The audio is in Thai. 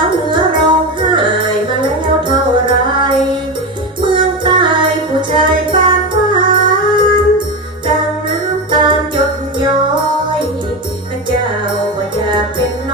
าวเหนือร้องไห้มาแล้วเท่าไร เมืองใต้ผู้ชายปากหวานดังน้ำตาลหยดย้อยข้าเจ้าก็อยากเป็น